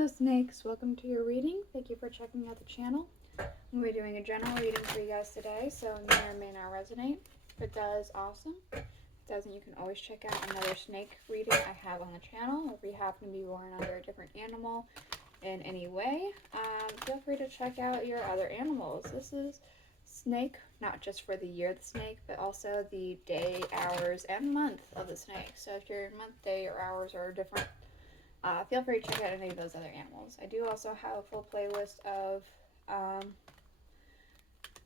Hello snakes, welcome to your reading. Thank you for checking out the channel. I'm going to be doing a general reading for you guys today, so it may or may not resonate. If it does, awesome. If it doesn't, you can always check out another snake reading I have on the channel. If you happen to be born under a different animal in any way, feel free to check out your other animals. This is snake, not just for the year of the snake, but also the day, hours, and month of the snake. So if your month, day, or hours are different, feel free to check out any of those other animals. I do also have a full playlist of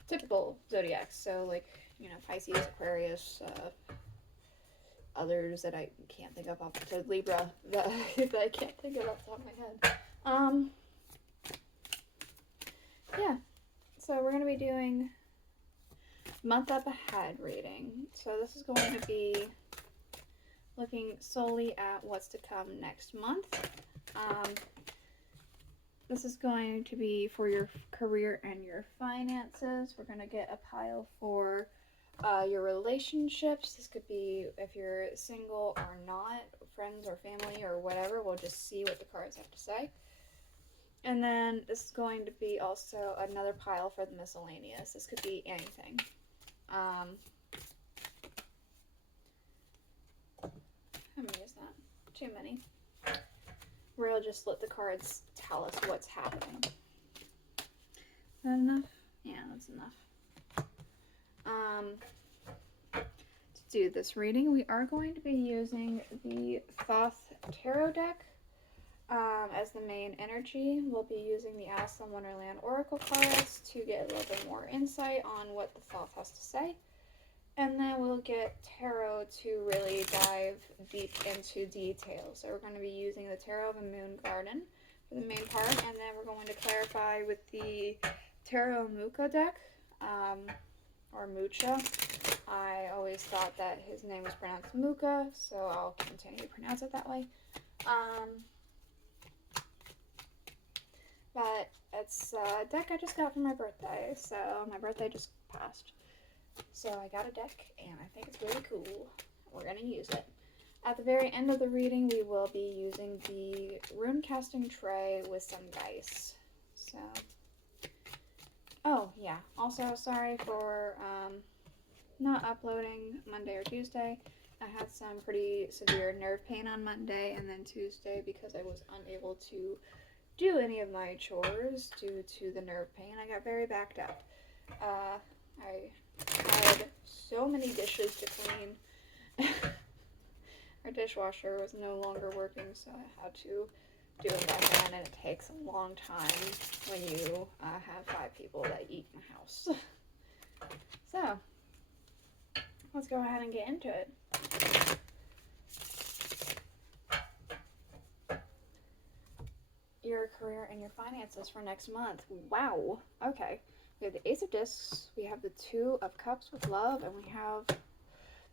typical zodiacs, so like, you know, Pisces, Aquarius, others that I can't think of off the top, so Libra, that I can't think of off the top of my head. Yeah, so we're going to be doing month up ahead reading. So this is going to be looking solely at what's to come next month. This is going to be for your career and your finances. We're going to get a pile for your relationships. This could be if you're single or not, friends or family or whatever. We'll just see what the cards have to say. And then this is going to be also another pile for the miscellaneous. This could be anything. How many is that? Too many. We'll just let the cards tell us what's happening. Is that enough? Yeah, that's enough. To do this reading, we are going to be using the Thoth Tarot deck as the main energy. We'll be using the Alice in Wonderland Oracle cards to get a little bit more insight on what the Thoth has to say. And then we'll get tarot to really dive deep into details. So we're going to be using the Tarot of a Moon Garden for the main part, and then we're going to clarify with the Tarot Mucha deck, or Mucha. I always thought that his name was pronounced Mucha, so I'll continue to pronounce it that way. But it's a deck I just got for my birthday, so my birthday just passed. So I got a deck, and I think it's really cool. We're going to use it. At the very end of the reading, we will be using the rune casting tray with some dice. So, oh yeah, also sorry for not uploading Monday or Tuesday. I had some pretty severe nerve pain on Monday and then Tuesday because I was unable to do any of my chores due to the nerve pain. I got very backed up. I had so many dishes to clean. Our dishwasher was no longer working, so I had to do it by hand, and it takes a long time when you have 5 people that eat in the house. So, let's go ahead and get into it. Your career and your finances for next month. Wow. Okay. We have the Ace of Discs, we have the 2 of Cups with love, and we have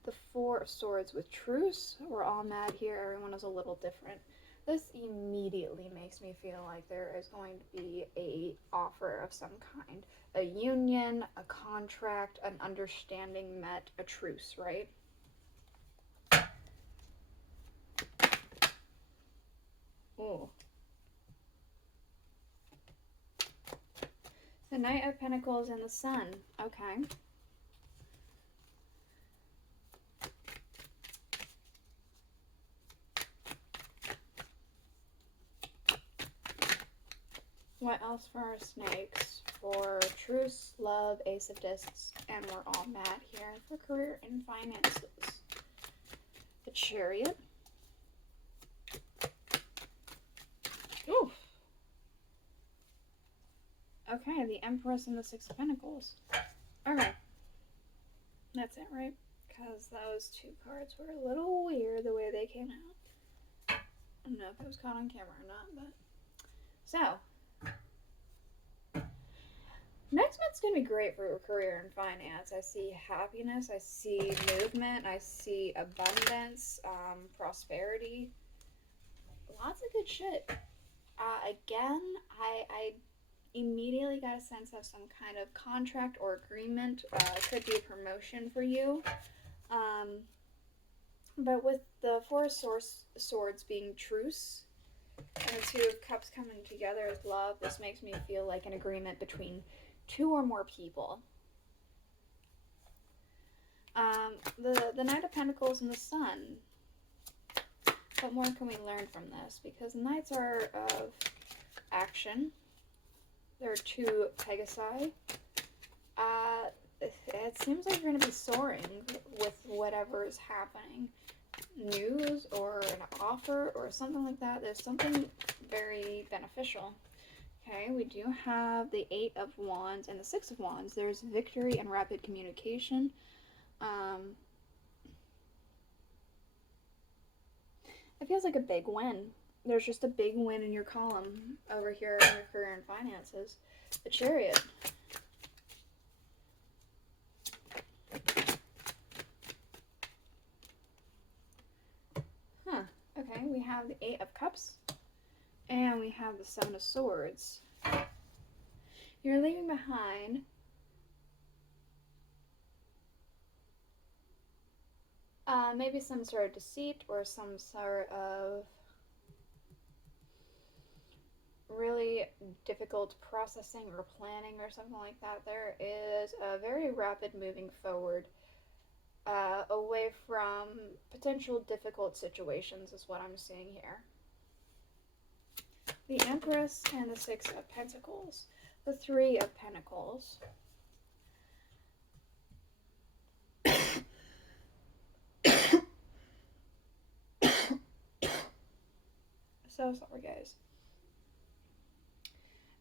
the 4 of Swords with truce. We're all mad here. Everyone is a little different. This immediately makes me feel like there is going to be a offer of some kind. A union, a contract, an understanding met, a truce, right? Ooh. The Knight of Pentacles and the Sun. Okay. What else for our snakes? For truce, love, Ace of Discs, and we're all mad here for career and finances. The Chariot. Oof. Okay, the Empress and the 6 of Pentacles. Alright. That's it, right? Because those 2 cards were a little weird the way they came out. I don't know if it was caught on camera or not, but... So. Next month's going to be great for career and finance. I see happiness, I see movement, I see abundance, prosperity. Lots of good shit. Again, I immediately got a sense of some kind of contract or agreement. Could be a promotion for you. But with the 4 of Swords being truce, And the Two of Cups coming together with love, this makes me feel like an agreement between two or more people. The Knight of Pentacles and the Sun. What more can we learn from this? Because Knights are of action. There are two Pegasi. It seems like you're going to be soaring with whatever is happening. News or an offer or something like that. There's something very beneficial. Okay, we do have the Eight of Wands and the Six of Wands. There's victory and rapid communication. It feels like a big win. There's just a big win in your column over here in your career and finances. The Chariot. Okay, we have the Eight of Cups, and we have the Seven of Swords. You're leaving behind maybe some sort of deceit or some sort of really difficult processing or planning or something like that. There is a very rapid moving forward away from potential difficult situations is what I'm seeing here. The Empress and the Six of Pentacles. The Three of Pentacles. So sorry, guys.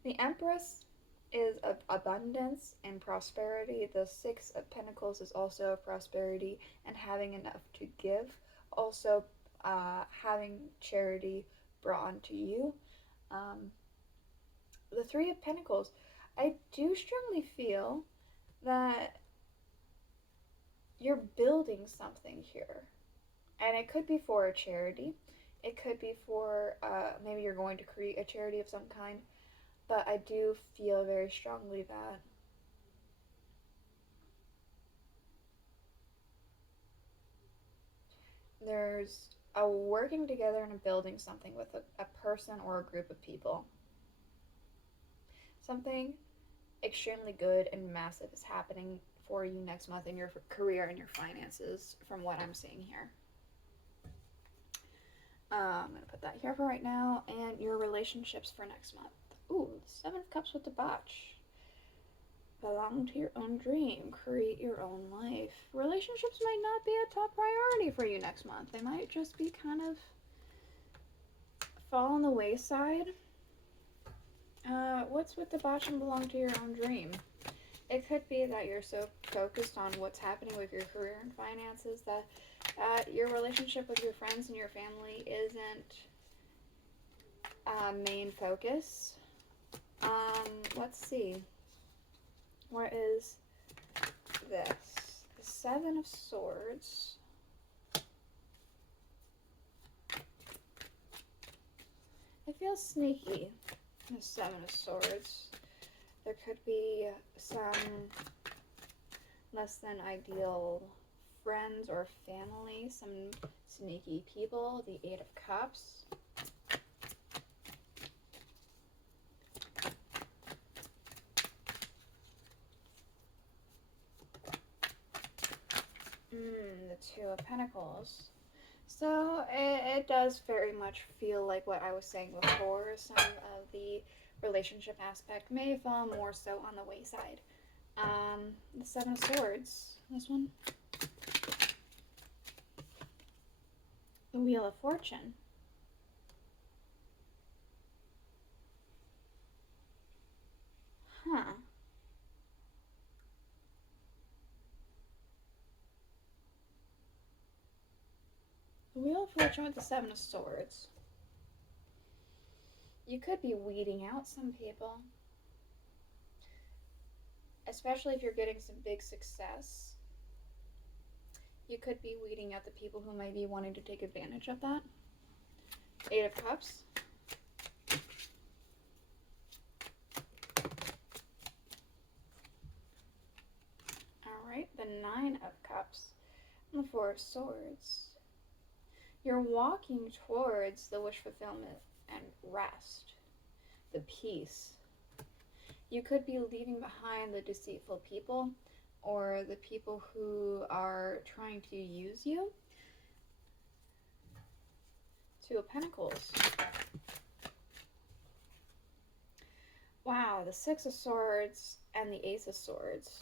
The Empress is of abundance and prosperity. The Six of Pentacles is also prosperity and having enough to give. Also having charity brought onto you. The Three of Pentacles. I do strongly feel that you're building something here. And it could be for a charity. It could be for, maybe you're going to create a charity of some kind. But I do feel very strongly that there's a working together and a building something with a person or a group of people. Something extremely good and massive is happening for you next month in your career and your finances from what I'm seeing here. I'm going to put that here for right now. And your relationships for next month. Ooh, Seven of Cups with the Botch. Belong to your own dream. Create your own life. Relationships might not be a top priority for you next month. They might just be kind of fall on the wayside. What's with the Botch and belong to your own dream? It could be that you're so focused on what's happening with your career and finances that your relationship with your friends and your family isn't main focus. Let's see. What is this? The Seven of Swords. It feels sneaky. The Seven of Swords. There could be some less than ideal friends or family, some sneaky people. The Eight of Cups. The Two of Pentacles. So it does very much feel like what I was saying before. Some of the relationship aspect may fall more so on the wayside. The Seven of Swords. This one. The Wheel of Fortune. Huh. The Wheel of Fortune with the Seven of Swords. You could be weeding out some people. Especially if you're getting some big success. You could be weeding out the people who might be wanting to take advantage of that. Eight of Cups. Alright, the Nine of Cups. And the Four of Swords. You're walking towards the wish fulfillment and rest, the peace. You could be leaving behind the deceitful people or the people who are trying to use you. Two of Pentacles. Wow, the Six of Swords and the Ace of Swords.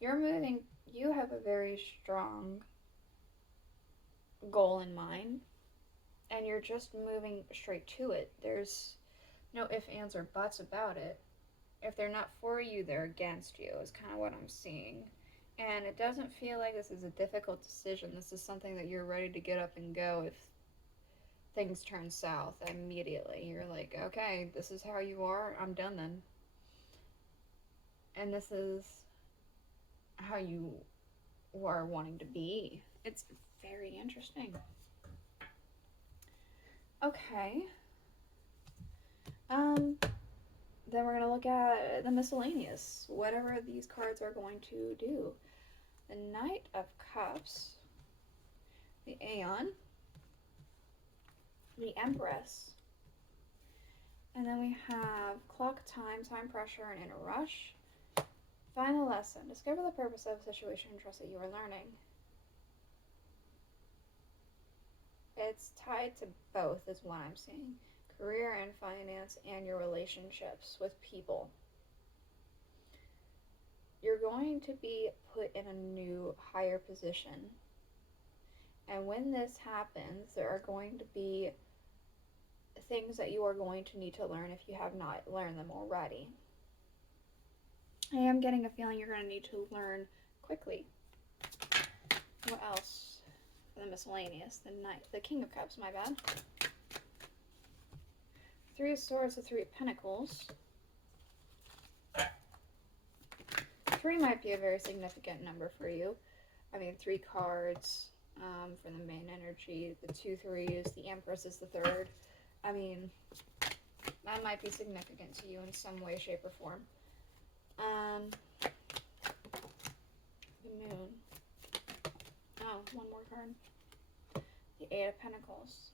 You have a very strong goal in mind, and you're just moving straight to it. There's no ifs, ands, or buts about it. If they're not for you, they're against you, is kind of what I'm seeing. And it doesn't feel like this is a difficult decision. This is something that you're ready to get up and go if things turn south immediately. You're like, okay, this is how you are, I'm done then. And this is how you are wanting to be. It's very interesting. Okay. Then we're going to look at the miscellaneous, whatever these cards are going to do. The Knight of Cups, the Aeon, the Empress, and then we have Clock, Time Pressure, and Inner Rush. Final lesson. Discover the purpose of a situation and trust that you are learning. It's tied to both is what I'm seeing. Career and finance and your relationships with people. You're going to be put in a new, higher position. And when this happens, there are going to be things that you are going to need to learn if you have not learned them already. I am getting a feeling you're going to need to learn quickly. What else? The miscellaneous, the King of Cups, my bad. Three of Swords, the Three of Pentacles. 3 might be a very significant number for you. I mean, 3 cards for the main energy, the 2 threes, the Empress is the 3rd. I mean, that might be significant to you in some way, shape, or form. The Moon. Oh, one more card. The Eight of Pentacles.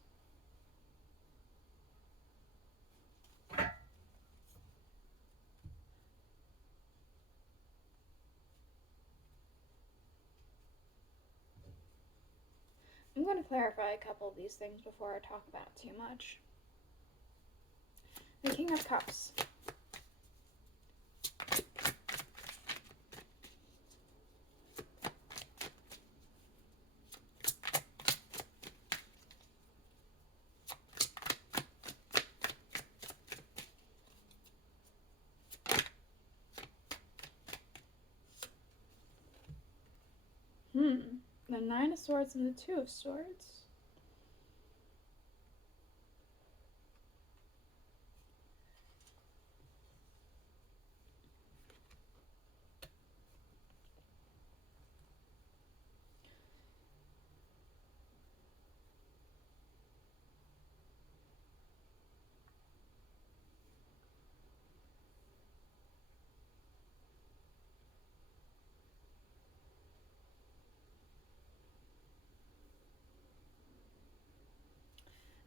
I'm going to clarify a couple of these things before I talk about it too much. The King of Cups. The Nine of Swords and the 2 of Swords.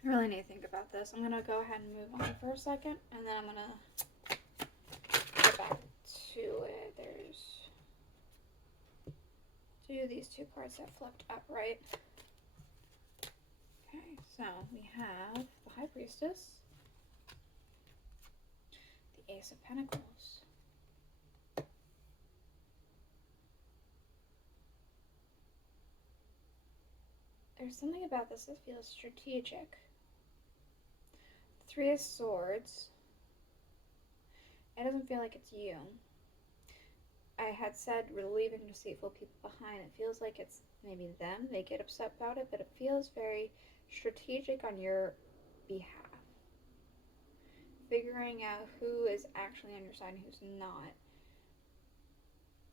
I really need to think about this. I'm going to go ahead and move on for a second, and then I'm going to get back to it. There's these 2 cards that flipped upright. Okay, so we have the High Priestess, the Ace of Pentacles, there's something about this that feels strategic. 3 of Swords. It doesn't feel like it's you. I had said we're leaving deceitful people behind. It feels like it's maybe them. They get upset about it, but it feels very strategic on your behalf. Figuring out who is actually on your side and who's not.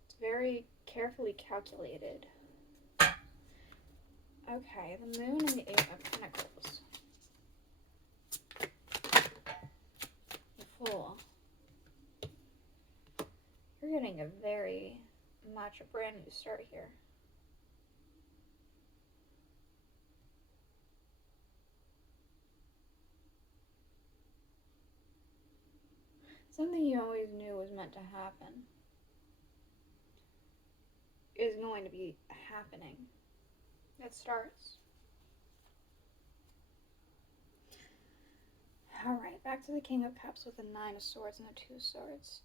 It's very carefully calculated. Okay, the Moon and the Eight of Pentacles. The Fool. You're getting a very much a brand new start here. something you always knew was meant to happen is going to be happening. It starts. Alright, back to the King of Cups with the 9 of Swords and the 2 of Swords.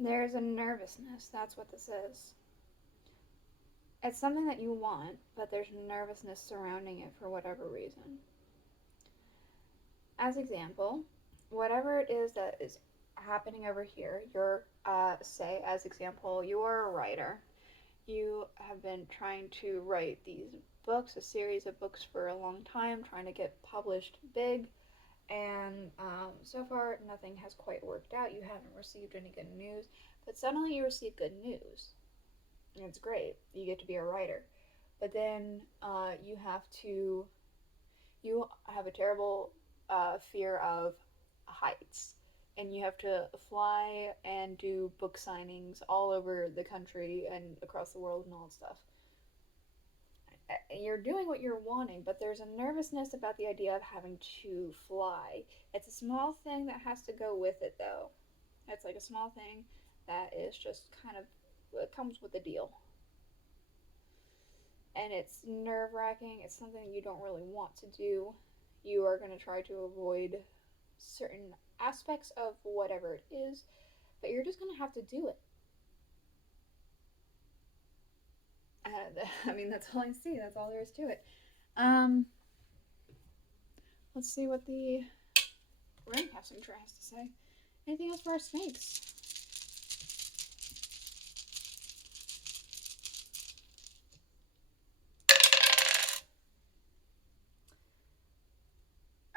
There's a nervousness, that's what this is. It's something that you want, but there's nervousness surrounding it for whatever reason. As example, whatever it is that is happening over here, you're, say, as example, you are a writer. You have been trying to write these books, a series of books for a long time, trying to get published big, and so far nothing has quite worked out. You haven't received any good news, but suddenly you receive good news, and it's great. You get to be a writer, but then you have a terrible fear of heights, and you have to fly and do book signings all over the country and across the world and all that stuff. You're doing what you're wanting, but there's a nervousness about the idea of having to fly. It's a small thing that has to go with it, though. It's like a small thing that is just kind of, it comes with the deal. And it's nerve-wracking. It's something you don't really want to do. You are going to try to avoid certain aspects of whatever it is, but you're just going to have to do it. I mean, that's all I see. That's all there is to it. Let's see what the ring casting has to say. Anything else for our snakes?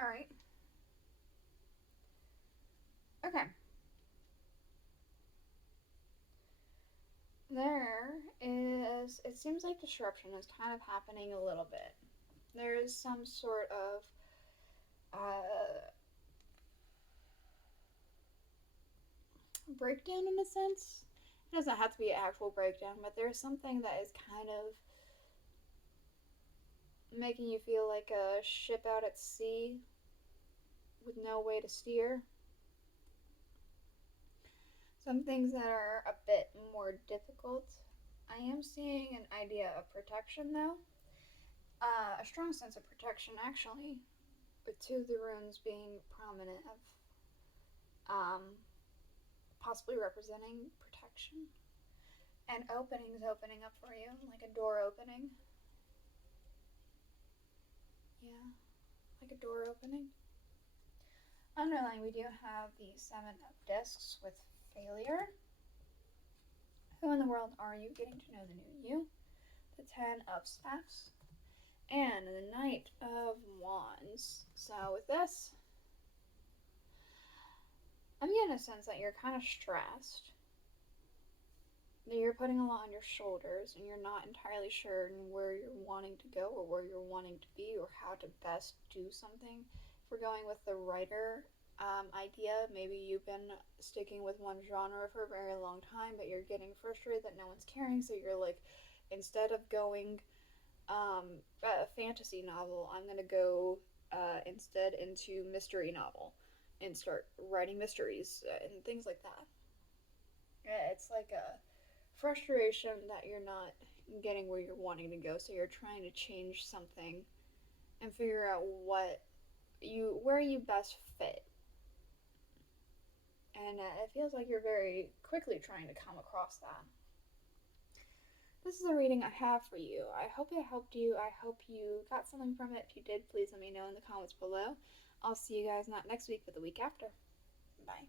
Alright. Okay. There is, it seems like disruption is kind of happening a little bit. There is some sort of breakdown in a sense. It doesn't have to be an actual breakdown, but there's something that is kind of making you feel like a ship out at sea with no way to steer. Some things that are a bit more difficult. I am seeing an idea of protection, though. A strong sense of protection, actually, with 2 of the runes being prominent of possibly representing protection. And openings opening up for you, like a door opening. Yeah, like a door opening. Underlying, we do have the 7 of Discs with failure. Who in the world are you? Getting to know the new you. The 10 of Staffs. And the Knight of Wands. So with this, I'm getting a sense that you're kind of stressed. That you're putting a lot on your shoulders and you're not entirely sure where you're wanting to go or where you're wanting to be or how to best do something. If we're going with the writer idea, maybe you've been sticking with one genre for a very long time, but you're getting frustrated that no one's caring, so you're like, instead of going a fantasy novel, I'm gonna go instead into mystery novel and start writing mysteries and things like that. Yeah, it's like a frustration that you're not getting where you're wanting to go, so you're trying to change something and figure out where you best fit. And it feels like you're very quickly trying to come across that. This is a reading I have for you. I hope it helped you. I hope you got something from it. If you did, please let me know in the comments below. I'll see you guys not next week, but the week after. Bye.